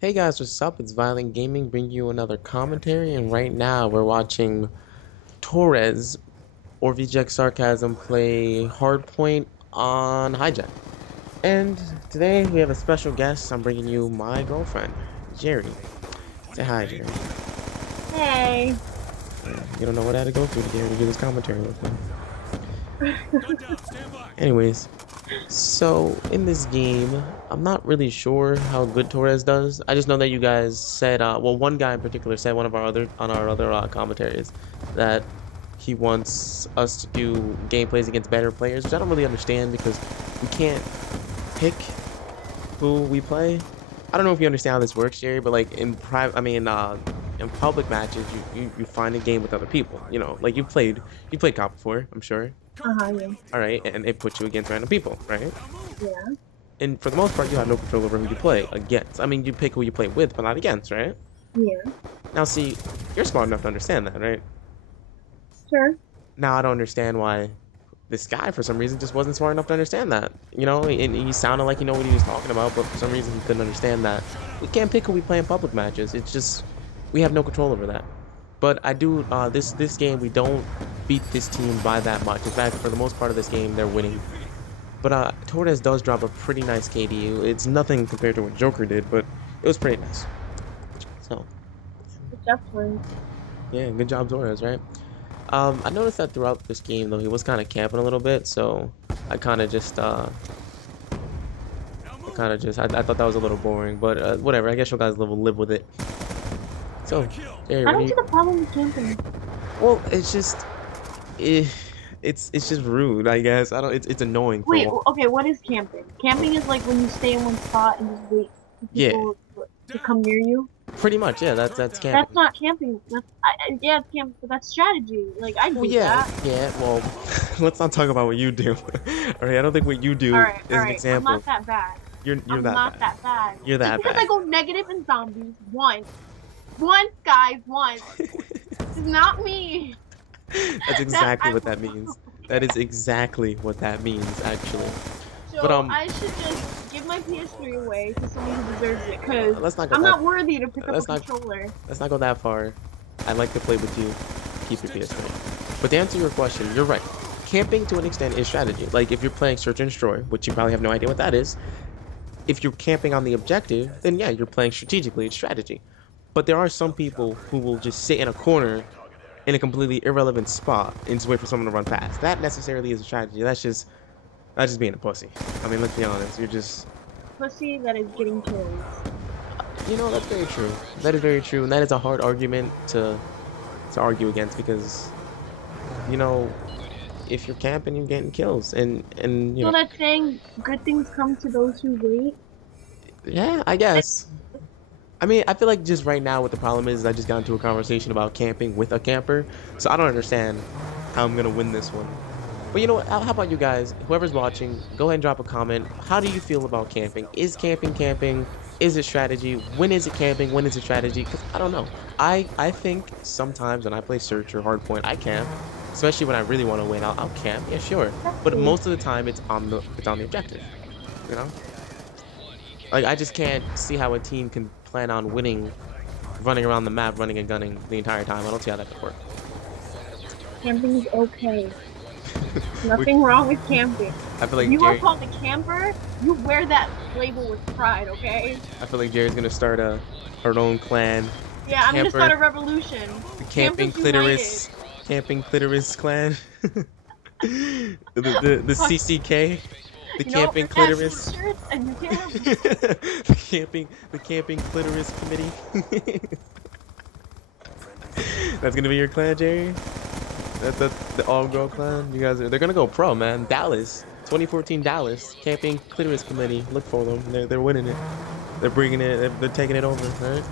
Hey guys, what's up? It's Violent Gaming bringing you another commentary, and right now we're watching Torres or VJX Sarcasm play Hardpoint on Hijack. And today we have a special guest. I'm bringing you my girlfriend, Jerry. Say hi, Jerry. Hey. Yeah, you don't know what I had to go through to get her to do this commentary with me. Anyways, so in this game, I'm not really sure how good Torres does. I just know that you guys said, well, one guy in particular said one of our other on our other commentaries that he wants us to do gameplays against better players, which I don't really understand because we can't pick who we play. I don't know if you understand how this works, Jerry, but like in private, in public matches, you find a game with other people. You know, like you played COD before, I'm sure. Yeah. All right, and it puts you against random people, right? Yeah. And for the most part, you have no control over who you play against. I mean, you pick who you play with, but not against, right? Yeah. Now, see, you're smart enough to understand that, right? Sure. Now, I don't understand why this guy, for some reason, just wasn't smart enough to understand that. You know, and he sounded like he knew what he was talking about, but for some reason, he couldn't understand that. We can't pick who we play in public matches. It's just we have no control over that. But I do this game we don't beat this team by that much. In fact, for the most part of this game, they're winning. But Torres does drop a pretty nice KD. It's nothing compared to what Joker did, but it was pretty nice. So, Good job, twins. yeah, good job, Torres, right? I noticed that throughout this game, though, he was kind of camping a little bit, so I kind of just, I thought that was a little boring, but whatever. I guess you guys live with it. So, hey, I what do don't you? see the problem with camping. Well, it's just, eh, it's just rude, I guess. I don't. It's annoying for Wait, one. okay, what is camping? Camping is like when you stay in one spot and just wait for Yeah, people to come near you. pretty much. Yeah, that's That's camping. not camping. Yeah, it's camp, but that's strategy. Like, I Well, do yeah, that. yeah. Well, let's not talk about what you do. All right, I don't think what you do All is an right, I'm example. not that bad. You're I'm that not bad. that bad. You're Just that because I bad. go negative in zombies once. Once, guys, once. It's not me. That's That exactly I what that means. That is exactly what that means, actually. But So I should just give my PS3 away to someone who deserves it, because let's not go I'm that. not worthy to pick up a Let's not. controller. Let's not go that far. I'd like to play with you. Keep your PS3. But to answer your question, you're right. Camping to an extent is strategy. Like if you're playing Search and Destroy, which you probably have no idea what that is. If you're camping on the objective, then yeah, you're playing strategically. It's strategy. But there are some people who will just sit in a corner in a completely irrelevant spot and just wait for someone to run past. That necessarily is a strategy. That's just being a pussy. I mean, let's be honest. You're just Pussy that is getting kills. that's very true. That is very true, and that is a hard argument to argue against because you know if you're camping, you're getting kills, and So that saying, good things come to those who wait. yeah, I guess. I mean, I feel like just right now what the problem is I just got into a conversation about camping with a camper, so I don't understand how I'm gonna win this one. But you know what? How about you guys? Whoever's watching, go ahead and drop a comment. How do you feel about camping? Is camping camping? Is it strategy? When is it camping? When is it strategy? Because I don't know. I think sometimes when I play search or hardpoint, I camp. Especially when I really want to win, I'll camp. Yeah, sure. But Exactly. most of the time, it's on the objective. You know, like I just can't see how a team can plan on winning, running around the map, running and gunning the entire time. I don't see how that could work. Camping is okay. Which Nothing wrong with camping. I feel If like you are Jerry. called a camper, you wear that label with pride, okay? I feel like Jerry's gonna start a her own clan, the Yeah, I'm gonna start camper, a revolution. the camping Campers United. clitoris clan, the Fuck, CCK, the you know, camping rip ass clitoris, t-shirts and you can. the camping clitoris committee. That's gonna be your clan, Jerry. That's the all girl clan. They're gonna go pro, man. Dallas, 2014 Dallas camping clitoris committee. Look for them. They're winning it. They're bringing it. They're taking it over, right?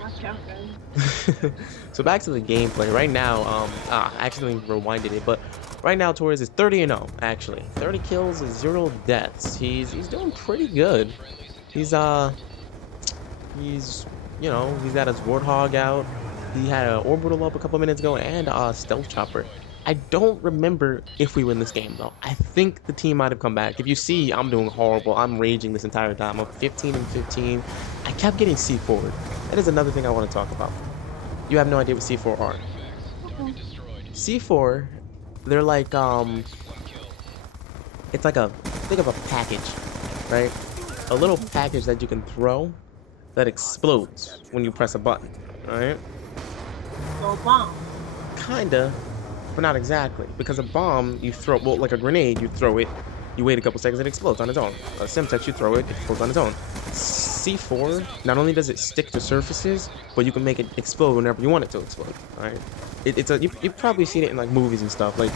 Watch out, guys. So back to the gameplay. Right now, I accidentally rewinded it, but right now Torres is 30 and 0, actually. 30 kills, 0 deaths. He's doing pretty good. He's he's he's got his Warthog out. He had an orbital up a couple minutes ago and a stealth chopper. I don't remember if we win this game though. I think the team might have come back. If you see, I'm doing horrible. I'm raging this entire time. I'm 15 and 15. I kept getting C4. That is another thing I want to talk about. You have no idea what C4 are. C4, they're like it's like a think of a package, right? A little package that you can throw that explodes when you press a button, right? So bomb. Kinda, but not exactly. Because a bomb, you throw, well, like a grenade, you throw it, you wait a couple seconds, it explodes on its own. A Semtex, you throw it, it explodes on its own. C4, not only does it stick to surfaces, but you can make it explode whenever you want it to explode, right? It's a, you've probably seen it in like movies and stuff, like,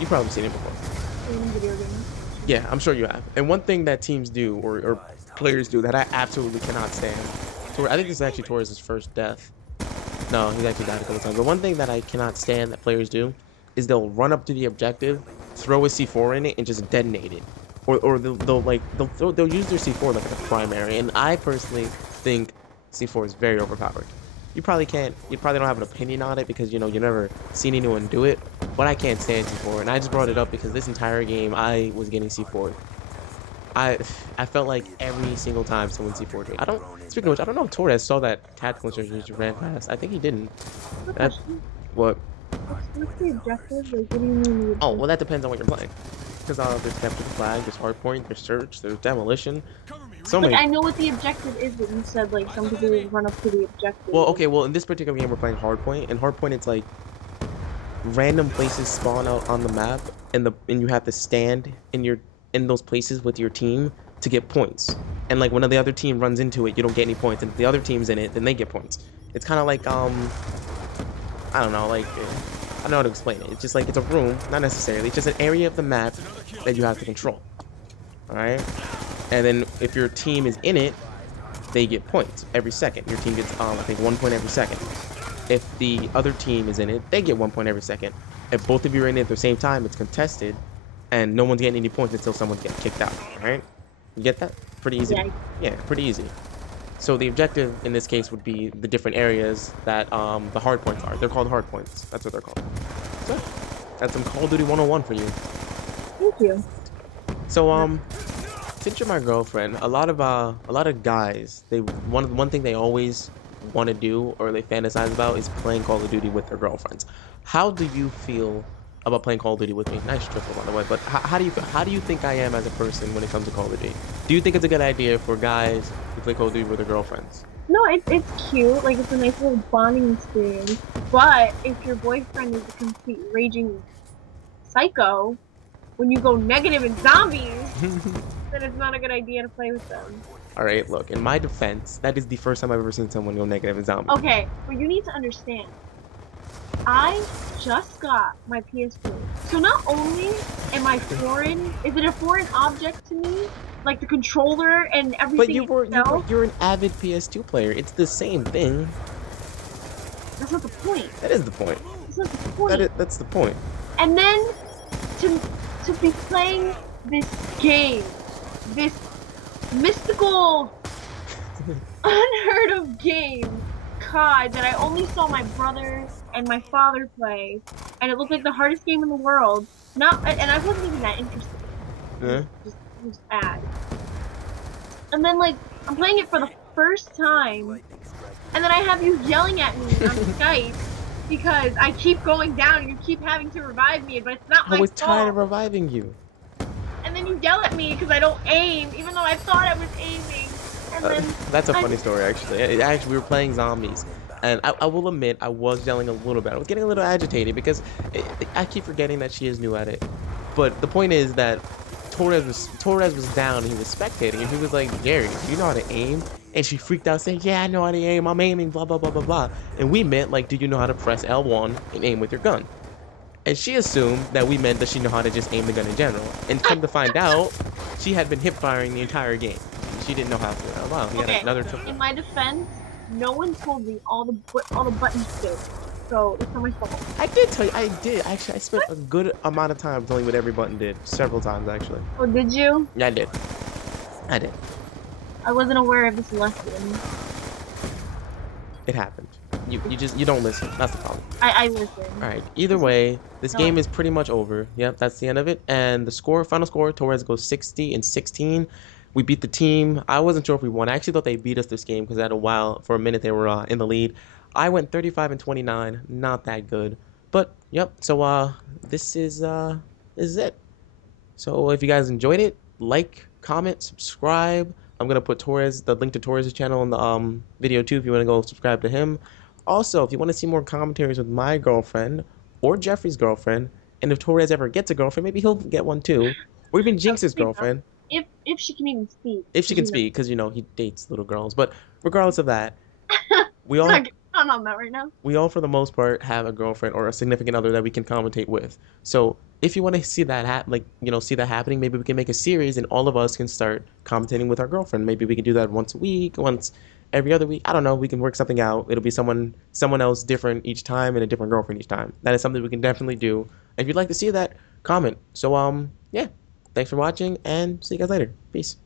you've probably seen it before. In video games. Yeah, I'm sure you have. And one thing that teams do, or players do, that I absolutely cannot stand, I think this is actually Torres' first death. No, he's actually died a couple times. But one thing that I cannot stand that players do is they'll run up to the objective, throw a C4 in it, and just detonate it. Or they'll use their C4 like a primary. And I personally think C4 is very overpowered. You probably don't have an opinion on it because, you know, you've never seen anyone do it. But I can't stand C4. And I just brought it up because this entire game I was getting C4. I felt like every single time someone C4'd me. Speaking of which, I don't know if Torres saw that tactical insertion just ran past. I think he didn't. What? What's the objective? Like, what do you mean? Oh, well, that depends on what you're playing. Because there's capture the flag, there's hardpoint, there's search, there's demolition. So many. I know what the objective is, but you said like some people would run up to the objective. Well, okay, well in this particular game we're playing hardpoint, and hardpoint it's like random places spawn out on the map, and you have to stand in those places with your team to get points. And like when the other team runs into it, you don't get any points, and if the other team's in it, then they get points. It's kind of like I don't know, like I don't know how to explain it. It's just like it's a room, not necessarily. It's just an area of the map that you have to control. All right, and then if your team is in it, they get points every second. Your team gets I think 1 point every second. If the other team is in it, they get 1 point every second. If both of you are in it at the same time, it's contested, and no one's getting any points until someone gets kicked out. All right, you get that? Pretty easy. Yeah, pretty easy. So the objective in this case would be the different areas that the hard points are. They're called hard points. That's what they're called. So that's some Call of Duty 101 for you. Thank you. So since you're my girlfriend, a lot of guys, one thing they always want to do or they fantasize about is playing Call of Duty with their girlfriends. How do you feel about playing Call of Duty with me? Nice triple, by the way. But how do you think I am as a person when it comes to Call of Duty? Do you think it's a good idea for guys to play Call of Duty with their girlfriends? No, it's cute. Like, it's a nice little bonding experience. But if your boyfriend is a complete raging psycho, when you go negative in zombies, then it's not a good idea to play with them. All right, look. In my defense, that is the first time I've ever seen someone go negative in zombies. Okay, but you need to understand. I just got my PS2. So not only am I foreign, is it a foreign object to me? Like the controller and everything. But you're an avid PS2 player. It's the same thing. That's not the point. That is the point. That's not the point. That's the point. And then to be playing this game, this mystical, unheard of game, COD, that I only saw my brother and my father play, and it looked like the hardest game in the world. And I wasn't even that interested. Yeah. Just add. And then like I'm playing it for the first time, and then I have you yelling at me on Skype because I keep going down and you keep having to revive me, but it's not my fault. I was tired of reviving you. And then you yell at me because I don't aim, even though I thought I was aiming. And then that's a funny story, actually. Actually, we were playing zombies. And I will admit, I was yelling a little bit. I was getting a little agitated because I keep forgetting that she is new at it. But the point is that Torres was down and he was spectating. And he was like, Gary, do you know how to aim? And she freaked out saying, yeah, I know how to aim. I'm aiming, blah, blah, blah, blah, blah. And we meant, like, do you know how to press L1 and aim with your gun? And she assumed that we meant that she knew how to just aim the gun in general. And come to find out, she had been hip firing the entire game. She didn't know how to. Oh, wow, we got another in my defense, no one told me all the buttons did. So it's not my fault. I did tell you. I did. Actually, I spent a good amount of time telling you what every button did. Several times, actually. Oh, did you? Yeah, I did. I did. I wasn't aware of this lesson. It happened. You don't listen. That's the problem. I All listen. right. Either This is way, this game annoying. is pretty much over. Yep, that's the end of it. And the score, final score, Torres goes 60 and 16. We beat the team. I wasn't sure if we won. I actually thought they beat us this game because at a while, for a minute, they were in the lead. I went 35 and 29. Not that good. But yep. So this is it. So if you guys enjoyed it, like, comment, subscribe. I'm gonna put the link to Torres' channel in the video too if you want to go subscribe to him. Also, if you want to see more commentaries with my girlfriend or Jeffrey's girlfriend, and if Torres ever gets a girlfriend, maybe he'll get one too, or even No, Jinx's please don't. girlfriend If she can even speak, if she because can you know. speak, because he dates little girls. But regardless of that, we We're not all getting on that right now. we all for the most part have a girlfriend or a significant other that we can commentate with. So if you want to see that see that happening, maybe we can make a series and all of us can start commentating with our girlfriend. Maybe we can do that once a week, once every other week. I don't know. We can work something out. It'll be someone else different each time and a different girlfriend each time. That is something we can definitely do. If you'd like to see that, comment. So yeah. Thanks for watching and see you guys later. Peace.